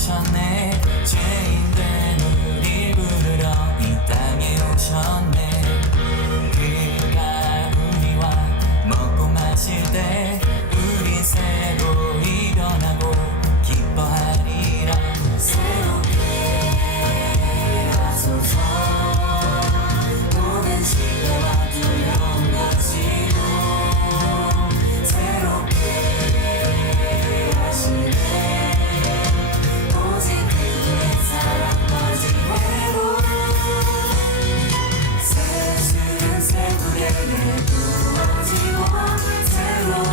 오셨네. 죄인된 우릴 부르러 이 땅에 오셨네. 그가 우리와 먹고 마실 때 우리 새로이 변하고 기뻐하리라. 새롭게 하소서. 모든 시대와 두려움 가지고 새롭게 하시네. 오직 그의 사랑 거짓대로 새순 새 구름에 부어지고 새로운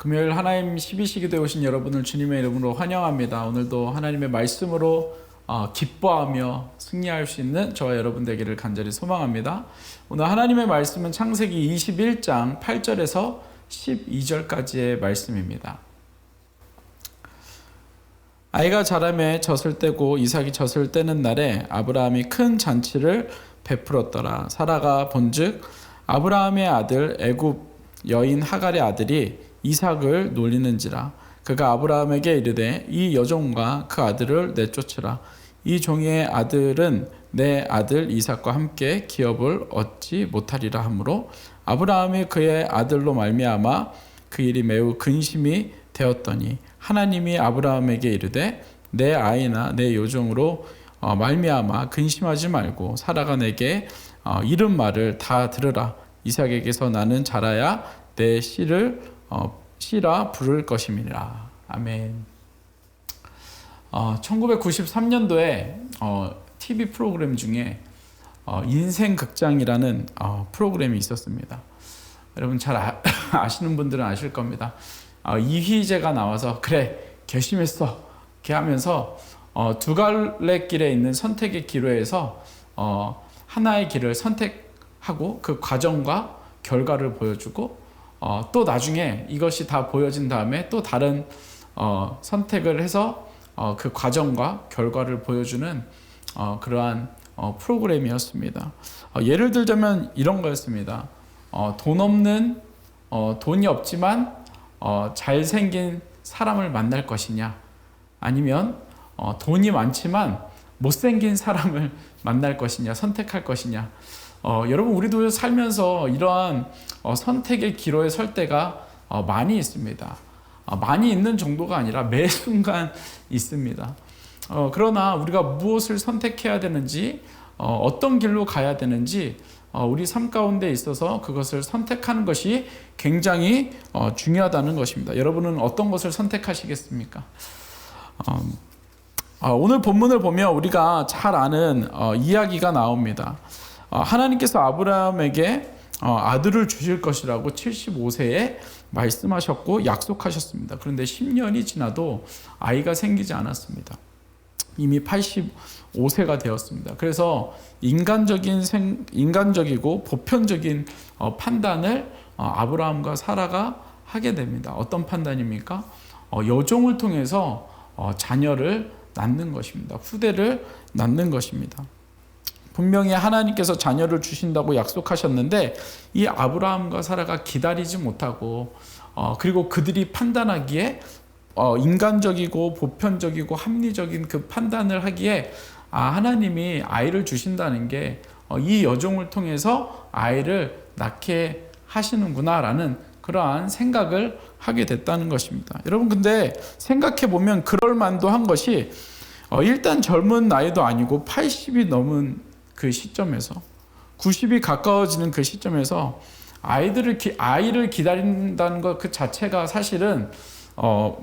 금요일 하나님 12시 기도에 오신 여러분을 주님의 이름으로 환영합니다. 오늘도 하나님의 말씀으로 기뻐하며 승리할 수 있는 저와 여러분 되기를 간절히 소망합니다. 오늘 하나님의 말씀은 창세기 21장 8절에서 12절까지의 말씀입니다. 아이가 자라매 젖을 떼고 이삭이 젖을 떼는 날에 아브라함이 큰 잔치를 베풀었더라. 사라가 본즉 아브라함의 아들 애굽 여인 하갈의 아들이 이삭을 놀리는지라. 그가 아브라함에게 이르되 이 여종과 그 아들을 내쫓으라. 이 종의 아들은 내 아들 이삭과 함께 기업을 얻지 못하리라 하므로 아브라함이 그의 아들로 말미암아 그 일이 매우 근심이 되었더니 하나님이 아브라함에게 이르되 내 아이나 내 여종으로 말미암아 근심하지 말고 사라가 내게 이른 말을 다 들으라. 이삭에게서 나는 자라야 내 씨라 부를 것임이라. 아멘. 1993년도에 TV 프로그램 중에 인생극장이라는 프로그램이 있었습니다. 여러분 잘 아시는 분들은 아실 겁니다. 이휘재가 나와서 그래 결심했어 이렇게 하면서 두 갈래 길에 있는 선택의 기로에서 하나의 길을 선택하고 그 과정과 결과를 보여주고 또 나중에 이것이 다 보여진 다음에 또 다른 선택을 해서 그 과정과 결과를 보여주는 그러한 프로그램이었습니다. 예를 들자면 이런 거였습니다. 돈이 없지만 잘생긴 사람을 만날 것이냐, 아니면 돈이 많지만 못생긴 사람을 만날 것이냐, 선택할 것이냐. 여러분 우리도 살면서 이러한 선택의 기로에 설 때가 많이 있습니다. 많이 있는 정도가 아니라 매 순간 있습니다. 그러나 우리가 무엇을 선택해야 되는지, 어떤 길로 가야 되는지 우리 삶 가운데 있어서 그것을 선택하는 것이 굉장히 중요하다는 것입니다. 여러분은 어떤 것을 선택하시겠습니까? 오늘 본문을 보면 우리가 잘 아는 이야기가 나옵니다. 하나님께서 아브라함에게 아들을 주실 것이라고 75세에 말씀하셨고 약속하셨습니다. 그런데 10년이 지나도 아이가 생기지 않았습니다. 이미 85세가 되었습니다. 그래서 인간적이고 보편적인 판단을 아브라함과 사라가 하게 됩니다. 어떤 판단입니까? 여종을 통해서 자녀를 낳는 것입니다. 후대를 낳는 것입니다. 분명히 하나님께서 자녀를 주신다고 약속하셨는데 이 아브라함과 사라가 기다리지 못하고 그리고 그들이 판단하기에 인간적이고 보편적이고 합리적인 그 판단을 하기에 하나님이 아이를 주신다는 게 이 여종을 통해서 아이를 낳게 하시는구나라는 그러한 생각을 하게 됐다는 것입니다. 여러분 근데 생각해 보면 그럴 만도 한 것이 일단 젊은 나이도 아니고 80이 넘은 그 시점에서 90이 가까워지는 그 시점에서 아이를 기다린다는 것 그 자체가 사실은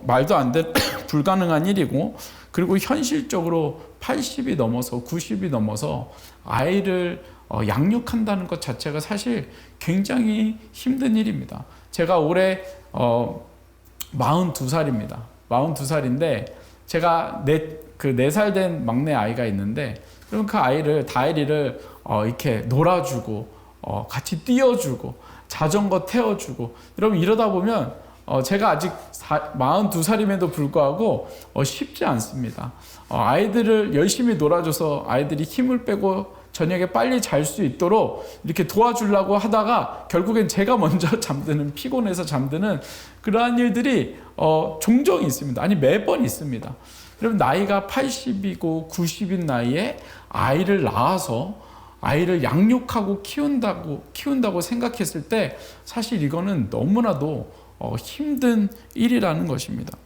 말도 안 되는 불가능한 일이고, 그리고 현실적으로 80이 넘어서 90이 넘어서 아이를 양육한다는 것 자체가 사실 굉장히 힘든 일입니다. 제가 올해 42살입니다. 42살인데 제가 4살 된 막내 아이가 있는데, 그럼 그 다이리를 이렇게 놀아주고 같이 띄워주고 자전거 태워주고, 여러분 이러다 보면 제가 아직 42살임에도 불구하고 쉽지 않습니다. 아이들을 열심히 놀아줘서 아이들이 힘을 빼고 저녁에 빨리 잘 수 있도록 이렇게 도와주려고 하다가 결국엔 제가 먼저 잠드는, 피곤해서 잠드는 그러한 일들이 종종 있습니다. 아니 매번 있습니다. 여러분 나이가 80이고 90인 나이에 아이를 낳아서 아이를 양육하고 키운다고 생각했을 때 사실 이거는 너무나도 힘든 일이라는 것입니다.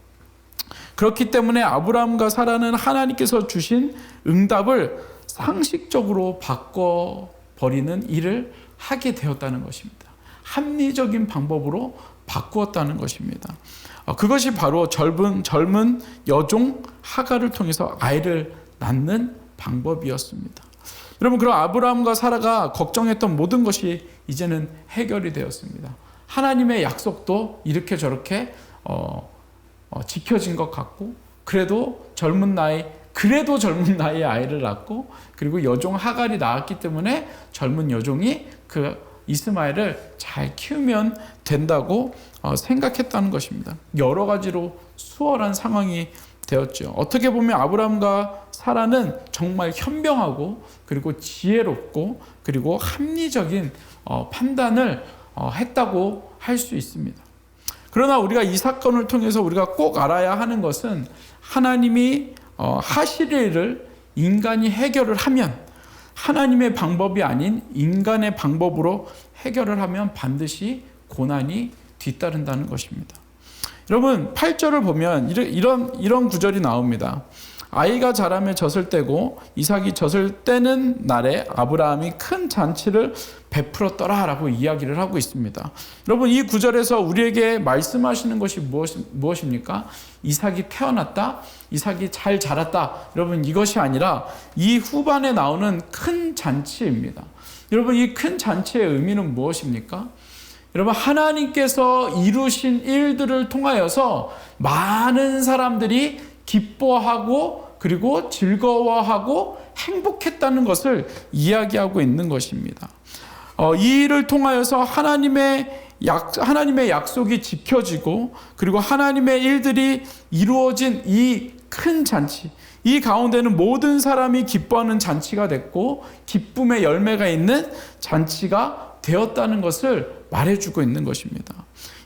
그렇기 때문에 아브라함과 사라는 하나님께서 주신 응답을 상식적으로 바꿔버리는 일을 하게 되었다는 것입니다. 합리적인 방법으로 바꾸었다는 것입니다. 그것이 바로 젊은 여종 하갈을 통해서 아이를 낳는 방법이었습니다. 여러분, 그럼 아브라함과 사라가 걱정했던 모든 것이 이제는 해결이 되었습니다. 하나님의 약속도 이렇게 저렇게 지켜진 것 같고, 그래도 젊은 나이에 아이를 낳고, 그리고 여종 하갈이 낳았기 때문에 젊은 여종이 그 이스마엘을 잘 키우면 된다고 생각했다는 것입니다. 여러 가지로 수월한 상황이 되었죠. 어떻게 보면 아브라함과 사라는 정말 현명하고 그리고 지혜롭고 그리고 합리적인 판단을 했다고 할 수 있습니다. 그러나 우리가 이 사건을 통해서 우리가 꼭 알아야 하는 것은, 하나님이 하실 일을 인간이 해결을 하면, 하나님의 방법이 아닌 인간의 방법으로 해결을 하면 반드시 고난이 뒤따른다는 것입니다. 여러분 8절을 보면 이런 구절이 나옵니다. 아이가 자라며 젖을 떼고 이삭이 젖을 떼는 날에 아브라함이 큰 잔치를 베풀었더라 라고 이야기를 하고 있습니다. 여러분 이 구절에서 우리에게 말씀하시는 것이 무엇입니까? 이삭이 태어났다, 이삭이 잘 자랐다, 여러분 이것이 아니라 이 후반에 나오는 큰 잔치입니다. 여러분 이 큰 잔치의 의미는 무엇입니까? 여러분 하나님께서 이루신 일들을 통하여서 많은 사람들이 기뻐하고 그리고 즐거워하고 행복했다는 것을 이야기하고 있는 것입니다. 이 일을 통하여서 하나님의 약속이 지켜지고 그리고 하나님의 일들이 이루어진 이 큰 잔치, 이 가운데는 모든 사람이 기뻐하는 잔치가 됐고 기쁨의 열매가 있는 잔치가 되었다는 것을 말해주고 있는 것입니다.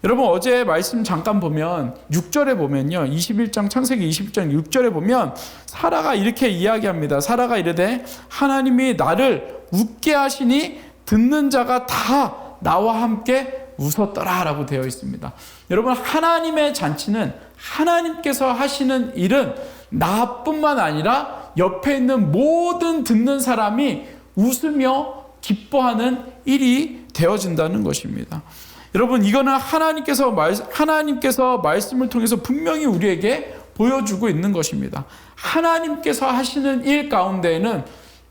여러분 어제 말씀 잠깐 보면 6절에 보면요, 21장 창세기 21장 6절에 보면 사라가 이렇게 이야기합니다. 사라가 이르되 하나님이 나를 웃게 하시니 듣는 자가 다 나와 함께 웃었더라 라고 되어 있습니다. 여러분 하나님의 잔치는, 하나님께서 하시는 일은 나뿐만 아니라 옆에 있는 모든 듣는 사람이 웃으며 기뻐하는 일이 되어진다는 것입니다. 여러분 이거는 하나님께서 말씀을 통해서 분명히 우리에게 보여주고 있는 것입니다. 하나님께서 하시는 일 가운데에는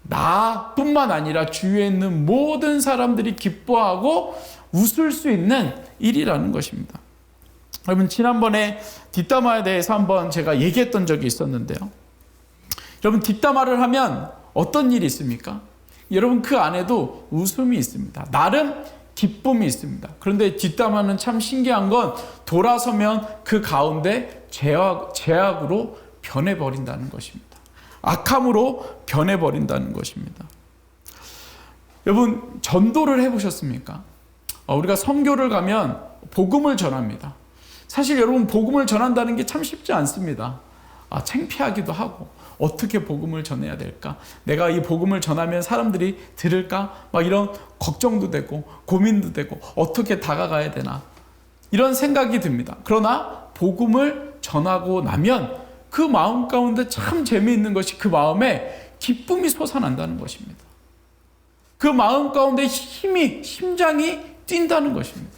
나뿐만 아니라 주위에 있는 모든 사람들이 기뻐하고 웃을 수 있는 일이라는 것입니다. 여러분 지난번에 뒷담화에 대해서 한번 제가 얘기했던 적이 있었는데요. 여러분 뒷담화를 하면 어떤 일이 있습니까? 여러분 그 안에도 웃음이 있습니다. 나름 기쁨이 있습니다. 그런데 뒷담화는 참 신기한 건 돌아서면 그 가운데 죄악으로 변해버린다는 것입니다. 악함으로 변해버린다는 것입니다. 여러분 전도를 해보셨습니까? 우리가 선교를 가면 복음을 전합니다. 사실 여러분 복음을 전한다는 게 참 쉽지 않습니다. 창피하기도 하고 어떻게 복음을 전해야 될까? 내가 이 복음을 전하면 사람들이 들을까? 막 이런 걱정도 되고 고민도 되고 어떻게 다가가야 되나? 이런 생각이 듭니다. 그러나 복음을 전하고 나면 그 마음 가운데 참 재미있는 것이 그 마음에 기쁨이 솟아난다는 것입니다. 그 마음 가운데 심장이 뛴다는 것입니다.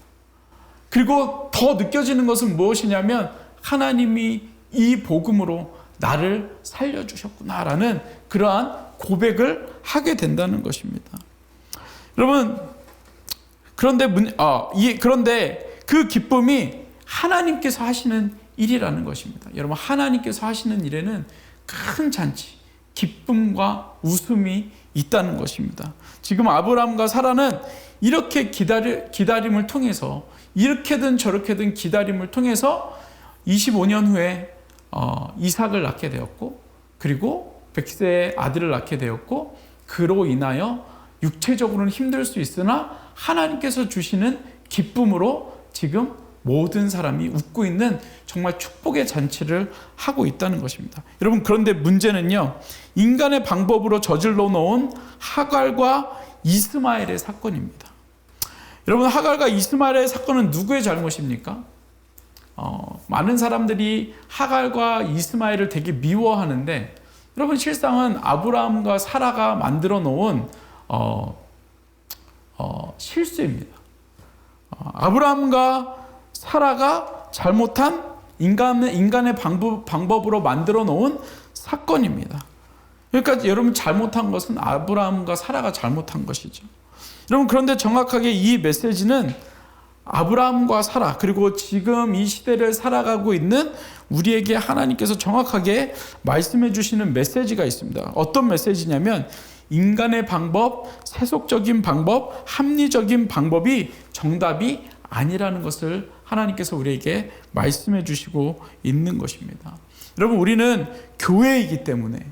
그리고 더 느껴지는 것은 무엇이냐면 하나님이 이 복음으로 나를 살려주셨구나라는 그러한 고백을 하게 된다는 것입니다. 여러분 그런데 그 기쁨이 하나님께서 하시는 일이라는 것입니다. 여러분 하나님께서 하시는 일에는 큰 잔치, 기쁨과 웃음이 있다는 것입니다. 지금 아브라함과 사라는 이렇게 기다림을 통해서, 이렇게든 저렇게든 기다림을 통해서 25년 후에 이삭을 낳게 되었고, 그리고 100세의 아들을 낳게 되었고, 그로 인하여 육체적으로는 힘들 수 있으나 하나님께서 주시는 기쁨으로 지금 모든 사람이 웃고 있는 정말 축복의 잔치를 하고 있다는 것입니다. 여러분 그런데 문제는요, 인간의 방법으로 저질러 놓은 하갈과 이스마엘의 사건입니다. 여러분 하갈과 이스마엘의 사건은 누구의 잘못입니까? 많은 사람들이 하갈과 이스마엘을 되게 미워하는데, 여러분 실상은 아브라함과 사라가 만들어 놓은 실수입니다. 아브라함과 사라가 잘못한 인간의 방법으로 만들어 놓은 사건입니다. 그러니까 여러분 잘못한 것은 아브라함과 사라가 잘못한 것이죠. 여러분 그런데 정확하게 이 메시지는 아브라함과 사라, 그리고 지금 이 시대를 살아가고 있는 우리에게 하나님께서 정확하게 말씀해 주시는 메시지가 있습니다. 어떤 메시지냐면 인간의 방법, 세속적인 방법, 합리적인 방법이 정답이 아니라는 것을 하나님께서 우리에게 말씀해 주시고 있는 것입니다. 여러분, 우리는 교회이기 때문에,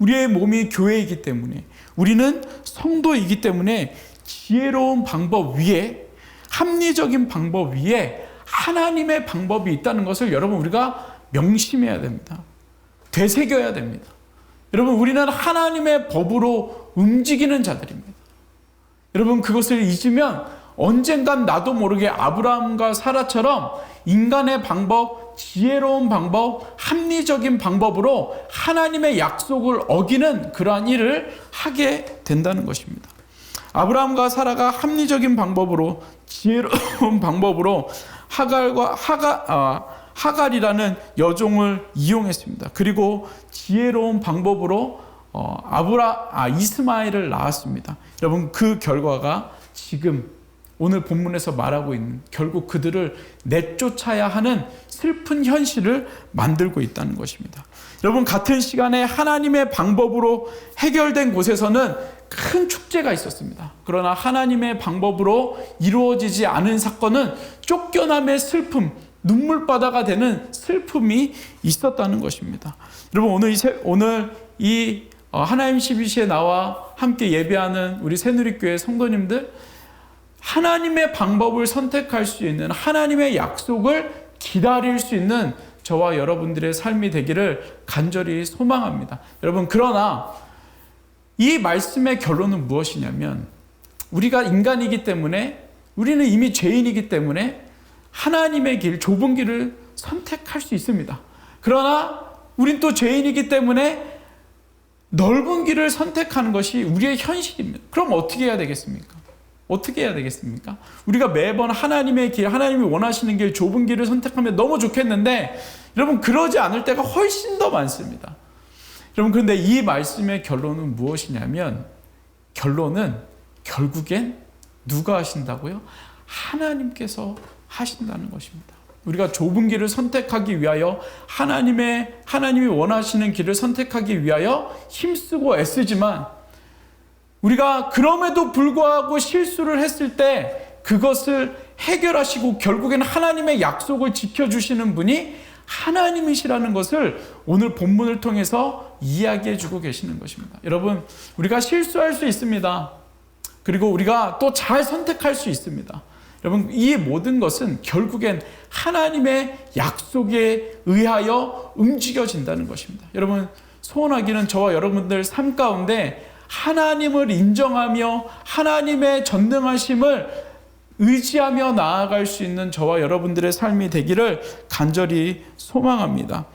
우리의 몸이 교회이기 때문에, 우리는 성도이기 때문에 지혜로운 방법 위에, 합리적인 방법 위에 하나님의 방법이 있다는 것을 여러분 우리가 명심해야 됩니다. 되새겨야 됩니다. 여러분, 우리는 하나님의 법으로 움직이는 자들입니다. 여러분, 그것을 잊으면 언젠간 나도 모르게 아브라함과 사라처럼 인간의 방법, 지혜로운 방법, 합리적인 방법으로 하나님의 약속을 어기는 그러한 일을 하게 된다는 것입니다. 아브라함과 사라가 합리적인 방법으로, 지혜로운 방법으로 하갈이라는 여종을 이용했습니다. 그리고 지혜로운 방법으로 이스마엘을 낳았습니다. 여러분, 그 결과가 지금 오늘 본문에서 말하고 있는, 결국 그들을 내쫓아야 하는 슬픈 현실을 만들고 있다는 것입니다. 여러분, 같은 시간에 하나님의 방법으로 해결된 곳에서는 큰 축제가 있었습니다. 그러나 하나님의 방법으로 이루어지지 않은 사건은 쫓겨남의 슬픔, 눈물바다가 되는 슬픔이 있었다는 것입니다. 여러분, 오늘 이 하나님 12시에 나와 함께 예배하는 우리 새누리교회 성도님들, 하나님의 방법을 선택할 수 있는, 하나님의 약속을 기다릴 수 있는 저와 여러분들의 삶이 되기를 간절히 소망합니다. 여러분, 그러나 이 말씀의 결론은 무엇이냐면, 우리가 인간이기 때문에, 우리는 이미 죄인이기 때문에 하나님의 길, 좁은 길을 선택할 수 있습니다. 그러나 우린 또 죄인이기 때문에 넓은 길을 선택하는 것이 우리의 현실입니다. 그럼 어떻게 해야 되겠습니까? 어떻게 해야 되겠습니까? 우리가 매번 하나님의 길, 하나님이 원하시는 길, 좁은 길을 선택하면 너무 좋겠는데, 여러분, 그러지 않을 때가 훨씬 더 많습니다. 여러분, 그런데 이 말씀의 결론은 무엇이냐면, 결론은 결국엔 누가 하신다고요? 하나님께서 하신다는 것입니다. 우리가 좁은 길을 선택하기 위하여, 하나님이 원하시는 길을 선택하기 위하여 힘쓰고 애쓰지만, 우리가 그럼에도 불구하고 실수를 했을 때 그것을 해결하시고 결국엔 하나님의 약속을 지켜주시는 분이 하나님이시라는 것을 오늘 본문을 통해서 이야기해 주고 계시는 것입니다. 여러분, 우리가 실수할 수 있습니다. 그리고 우리가 또 잘 선택할 수 있습니다. 여러분, 이 모든 것은 결국엔 하나님의 약속에 의하여 움직여진다는 것입니다. 여러분, 소원하기는 저와 여러분들 삶 가운데 하나님을 인정하며 하나님의 전능하심을 의지하며 나아갈 수 있는 저와 여러분들의 삶이 되기를 간절히 소망합니다.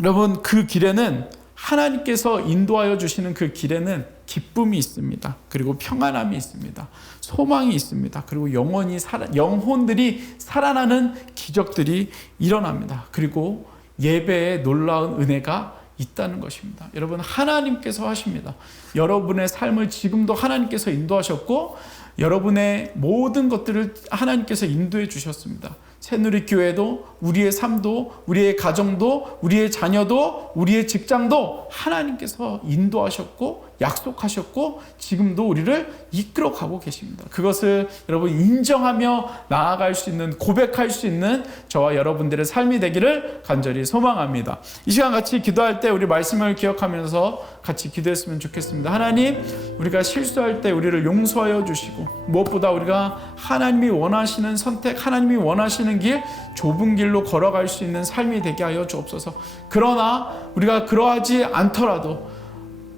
여러분, 그 길에는, 하나님께서 인도하여 주시는 그 길에는 기쁨이 있습니다. 그리고 평안함이 있습니다. 소망이 있습니다. 그리고 영혼들이 살아나는 기적들이 일어납니다. 그리고 예배에 놀라운 은혜가 있다는 것입니다. 여러분, 하나님께서 하십니다. 여러분의 삶을 지금도 하나님께서 인도하셨고, 여러분의 모든 것들을 하나님께서 인도해 주셨습니다. 새누리교회도, 우리의 삶도, 우리의 가정도, 우리의 자녀도, 우리의 직장도 하나님께서 인도하셨고 약속하셨고 지금도 우리를 이끌어가고 계십니다. 그것을 여러분 인정하며 나아갈 수 있는, 고백할 수 있는 저와 여러분들의 삶이 되기를 간절히 소망합니다. 이 시간 같이 기도할 때 우리 말씀을 기억하면서 같이 기도했으면 좋겠습니다. 하나님, 우리가 실수할 때 우리를 용서하여 주시고, 무엇보다 우리가 하나님이 원하시는 선택, 하나님이 원하시는 길, 좁은 길로 걸어갈 수 있는 삶이 되게 하여 주옵소서. 그러나 우리가 그러하지 않더라도,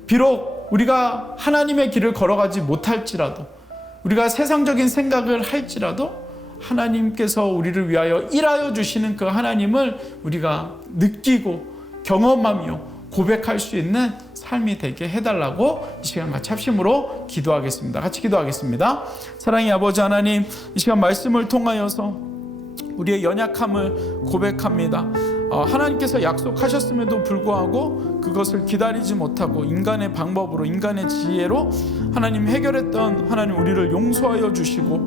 비록 우리가 하나님의 길을 걸어가지 못할지라도, 우리가 세상적인 생각을 할지라도 하나님께서 우리를 위하여 일하여 주시는 그 하나님을 우리가 느끼고 경험하며 고백할 수 있는 삶이 되게 해달라고 이 시간 같이 합심으로 기도하겠습니다. 같이 기도하겠습니다. 사랑의 아버지 하나님, 이 시간 말씀을 통하여서 우리의 연약함을 고백합니다. 하나님께서 약속하셨음에도 불구하고 그것을 기다리지 못하고 인간의 방법으로, 인간의 지혜로 하나님 해결했던 하나님 우리를 용서하여 주시고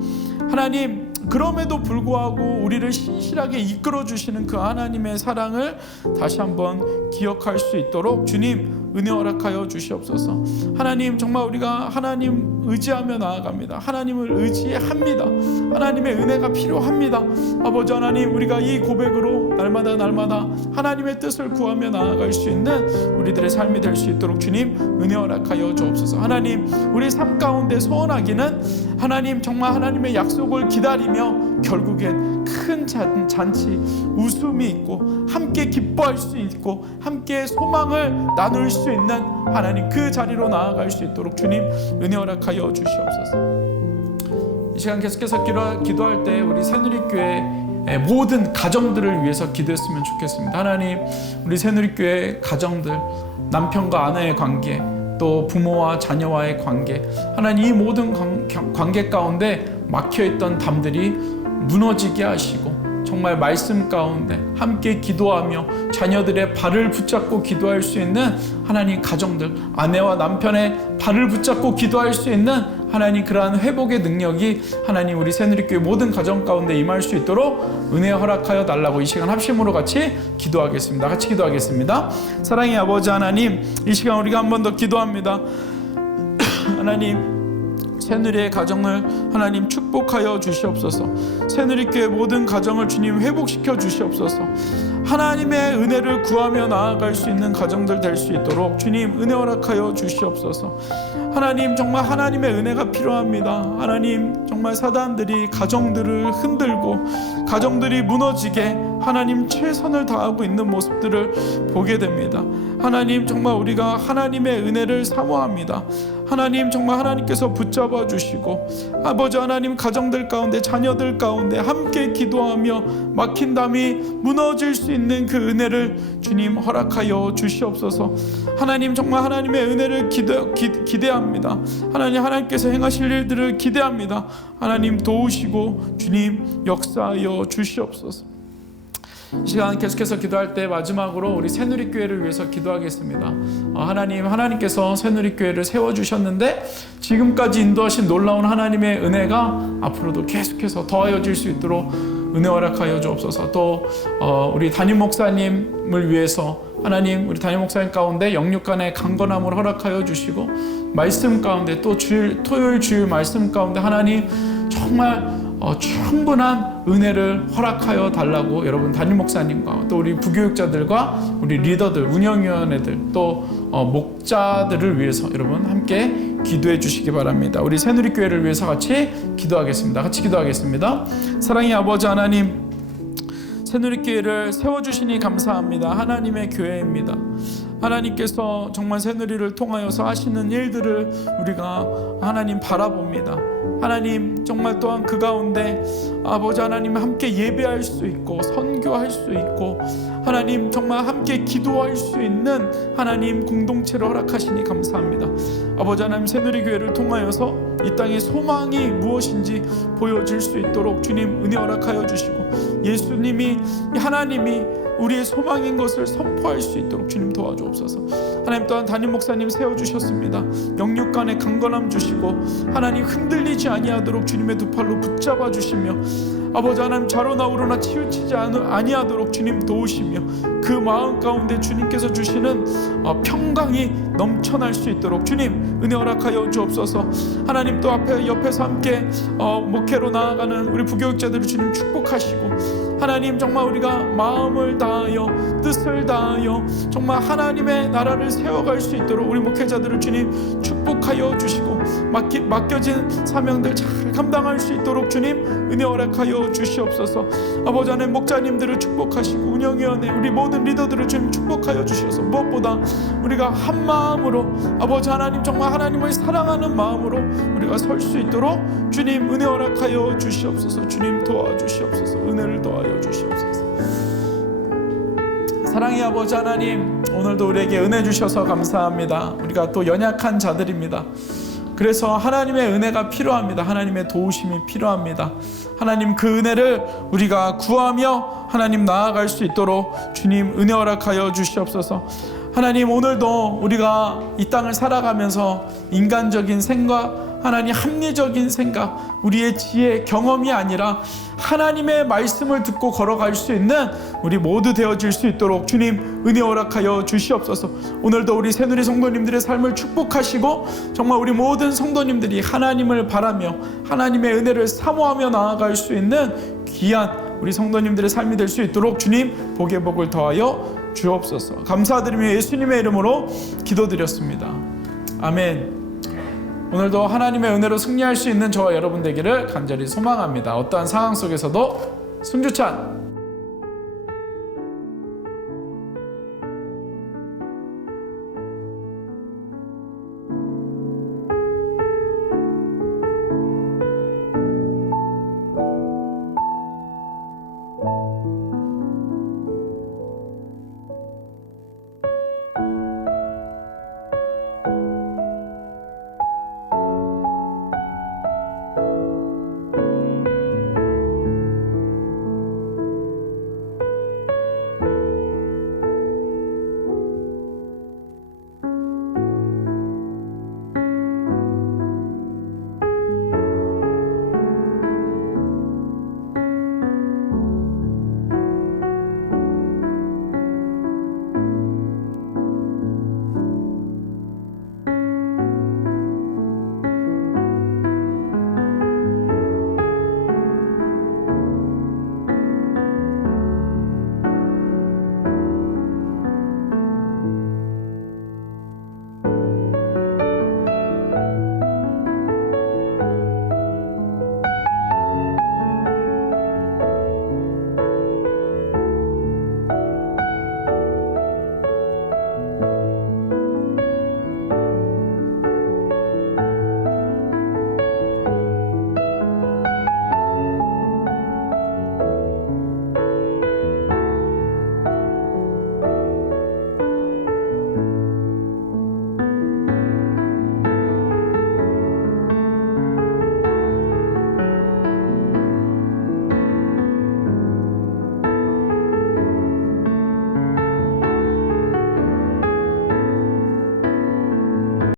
하나님 그럼에도 불구하고 우리를 신실하게 이끌어 주시는 그 하나님의 사랑을 다시 한번 기억할 수 있도록 주님 은혜 허락하여 주시옵소서. 하나님 정말 우리가 하나님 의지하며 나아갑니다. 하나님을 의지합니다. 하나님의 은혜가 필요합니다. 아버지 하나님 우리가 이 고백으로 날마다 하나님의 뜻을 구하며 나아갈 수 있는 우리들의 삶이 될 수 있도록 주님 은혜 허락하여 주옵소서. 하나님 우리 삶 가운데 소원하기는 하나님 정말 하나님의 약속을 기다리며 결국엔 큰 잔치 웃음이 있고 함께 기뻐할 수 있고 함께 소망을 나눌 수 있는 하나님 그 자리로 나아갈 수 있도록 주님 은혜 허락하여 주시옵소서. 이 시간 계속해서 기도할 때 우리 새누리교회 모든 가정들을 위해서 기도했으면 좋겠습니다. 하나님 우리 새누리교회 가정들 남편과 아내의 관계 또 부모와 자녀와의 관계 하나님 이 모든 관계 가운데 막혀있던 담들이 무너지게 하시고 정말 말씀 가운데 함께 기도하며 자녀들의 발을 붙잡고 기도할 수 있는 하나님 가정들 아내와 남편의 발을 붙잡고 기도할 수 있는 하나님 그러한 회복의 능력이 하나님 우리 새누리교회 모든 가정 가운데 임할 수 있도록 은혜 허락하여 달라고 이 시간 합심으로 같이 기도하겠습니다. 같이 기도하겠습니다. 사랑의 아버지 하나님 이 시간 우리가 한 번 더 기도합니다. 하나님 새누리의 가정을 하나님 축복하여 주시옵소서. 새누리교회 모든 가정을 주님 회복시켜 주시옵소서. 하나님의 은혜를 구하며 나아갈 수 있는 가정들 될 수 있도록 주님 은혜 허락하여 주시옵소서. 하나님 정말 하나님의 은혜가 필요합니다. 하나님 정말 사단들이 가정들을 흔들고 가정들이 무너지게 하나님 최선을 다하고 있는 모습들을 보게 됩니다. 하나님 정말 우리가 하나님의 은혜를 사모합니다. 하나님 정말 하나님께서 붙잡아 주시고 아버지 하나님 가정들 가운데 자녀들 가운데 함께 기도하며 막힌 담이 무너질 수 있는 그 은혜를 주님 허락하여 주시옵소서. 하나님 정말 하나님의 은혜를 기대합니다. 하나님께서 행하실 일들을 기대합니다. 하나님 도우시고 주님 역사하여 주시옵소서. 이 시간 계속해서 기도할 때 마지막으로 우리 새누리교회를 위해서 기도하겠습니다. 하나님께서 새누리교회를 세워주셨는데 지금까지 인도하신 놀라운 하나님의 은혜가 앞으로도 계속해서 더하여질 수 있도록 은혜 허락하여 주옵소서. 또 우리 담임 목사님을 위해서 하나님 우리 담임 목사님 가운데 영육간의 강건함을 허락하여 주시고 말씀 가운데 또 토요일 주일 말씀 가운데 하나님 정말 충분한 은혜를 허락하여 달라고 여러분 담임 목사님과 또 우리 부교육자들과 우리 리더들 운영위원회들 또 목자들을 위해서 여러분 함께 기도해 주시기 바랍니다. 우리 새누리교회를 위해서 같이 기도하겠습니다. 같이 기도하겠습니다. 사랑의 아버지 하나님 새누리교회를 세워주시니 감사합니다. 하나님의 교회입니다. 하나님께서 정말 새누리를 통하여서 하시는 일들을 우리가 하나님 바라봅니다. 하나님 정말 또한 그 가운데 아버지 하나님 함께 예배할 수 있고 선교할 수 있고 하나님 정말 함께 기도할 수 있는 하나님 공동체를 허락하시니 감사합니다. 아버지 하나님 새누리교회를 통하여서 이 땅의 소망이 무엇인지 보여질 수 있도록 주님 은혜 허락하여 주시고 예수님이 하나님이 우리의 소망인 것을 선포할 수 있도록 주님 도와주옵소서. 하나님 또한 담임 목사님 세워주셨습니다. 영육간에 강건함 주시고 하나님 흔들리지 아니하도록 주님의 두 팔로 붙잡아 주시며 아버지 하나님 좌로나 우로나 치우치지 아니하도록 주님 도우시며 그 마음 가운데 주님께서 주시는 평강이 넘쳐날 수 있도록 주님 은혜 허락하여 주옵소서. 하나님 또 옆에서 함께 목회로 나아가는 우리 부교육자들을 주님 축복하시고 하나님 정말 우리가 마음을 다하여 뜻을 다하여 정말 하나님의 나라를 세워갈 수 있도록 우리 목회자들을 주님 축복하여 주시고 맡겨진 사명들 잘 감당할 수 있도록 주님 은혜 허락하여 주시옵소서. 아버지 하나님 목자님들을 축복하시고 운영위원회 우리 모든 리더들을 주님 축복하여 주셔서 무엇보다 우리가 한 마음으로 아버지 하나님 정말 하나님을 사랑하는 마음으로 우리가 설 수 있도록 주님 은혜 허락하여 주시옵소서. 주님 도와주시옵소서. 은혜를 더하여 주시옵소서. 사랑의 아버지 하나님 오늘도 우리에게 은혜 주셔서 감사합니다. 우리가 또 연약한 자들입니다. 그래서 하나님의 은혜가 필요합니다. 하나님의 도우심이 필요합니다. 하나님 그 은혜를 우리가 구하며 하나님 나아갈 수 있도록 주님 은혜 허락하여 주시옵소서. 하나님, 오늘도 우리가 이 땅을 살아가면서 인간적인 생각, 하나님 합리적인 생각, 우리의 지혜, 경험이 아니라 하나님의 말씀을 듣고 걸어갈 수 있는 우리 모두 되어질 수 있도록 주님 은혜 허락하여 주시옵소서. 오늘도 우리 새누리 성도님들의 삶을 축복하시고 정말 우리 모든 성도님들이 하나님을 바라며 하나님의 은혜를 사모하며 나아갈 수 있는 귀한 우리 성도님들의 삶이 될 수 있도록 주님 복의 복을 더하여 주옵소서. 감사드리며 예수님의 이름으로 기도드렸습니다. 아멘. 오늘도 하나님의 은혜로 승리할 수 있는 저와 여러분 되기를 간절히 소망합니다. 어떠한 상황 속에서도 순주찬